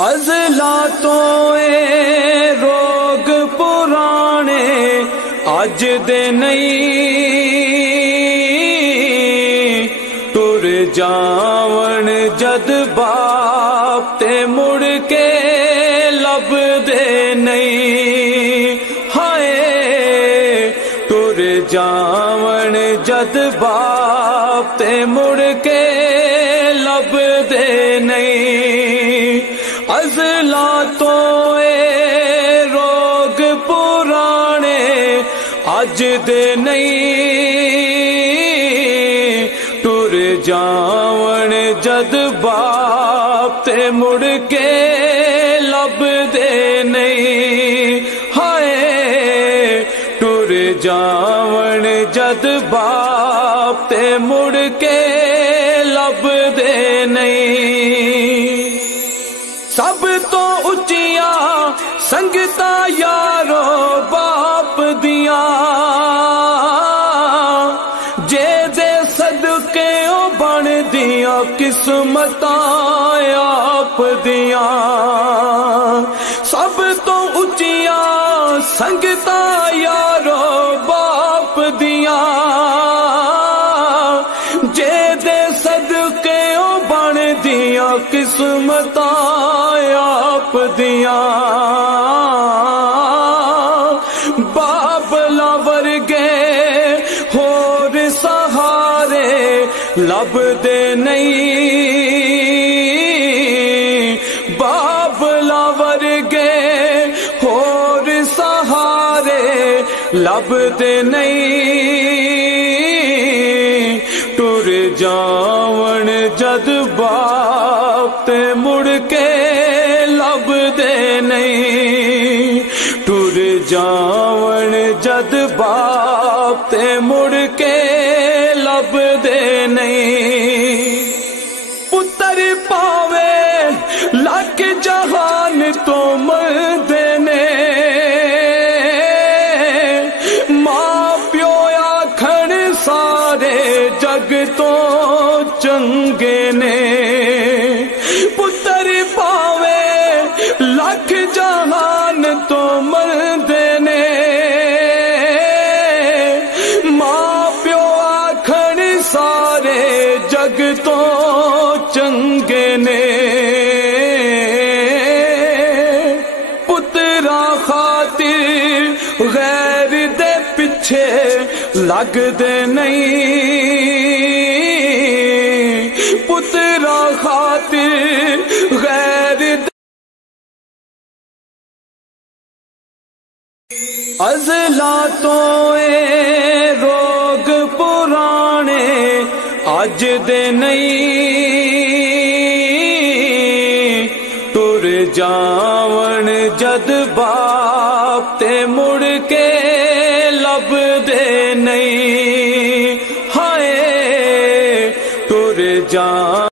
ازلا تو اے روگ پرانے اج دے نہیں، ٹر جاون جد باپ تے مڑ کے لب دے نہیں، ہائے ٹر جاون جد باپ تے مڑ کے لب دے نہیں، ازلا تو اے روگ پرانے اج دے نہیں، ٹر جاون جد باپ تے مڑ کے لب دے نہیں، ہائے ٹر جاون جد باپ تے مڑ کے لب دے نہیں، سب تو اچیاں سنگتا یارو باپ دیاں، جے دے صدقے او بن دیاں قسمتاں آپ دیاں، سب تو اچیاں سنگتا یارو باپ دیاں، جے دے صدقے او بن دیاں قسمتاں آپ دیاں، بابلا ورگے ہور سہارے لب دے نہیں، بابلا ورگے ہور سہارے لب دے نہیں، ٹر جاون جد باپ تے مڑ کے لب دے نہیں، ٹر جاون جد باپ تے مڑ کے لب دے نہیں، پتر پاوے لکھ جہان تو مردے نے، ماں پیو آکھن سارے جگ تو چنگے نے، پتر پاوے لکھ جہان تو مردے نے، ماں پیو آکھن سارے جگ تو چنگے نے، پترا خاطر غیر دے پیچھے لگ دے نہیں، پترا خاطر غیر دے ازلا تو اے روگ پرانے اج دے نہیں، ٹر جاون جد باپ تے مڑ کے لب دے نہیں، ہائے ٹر جاون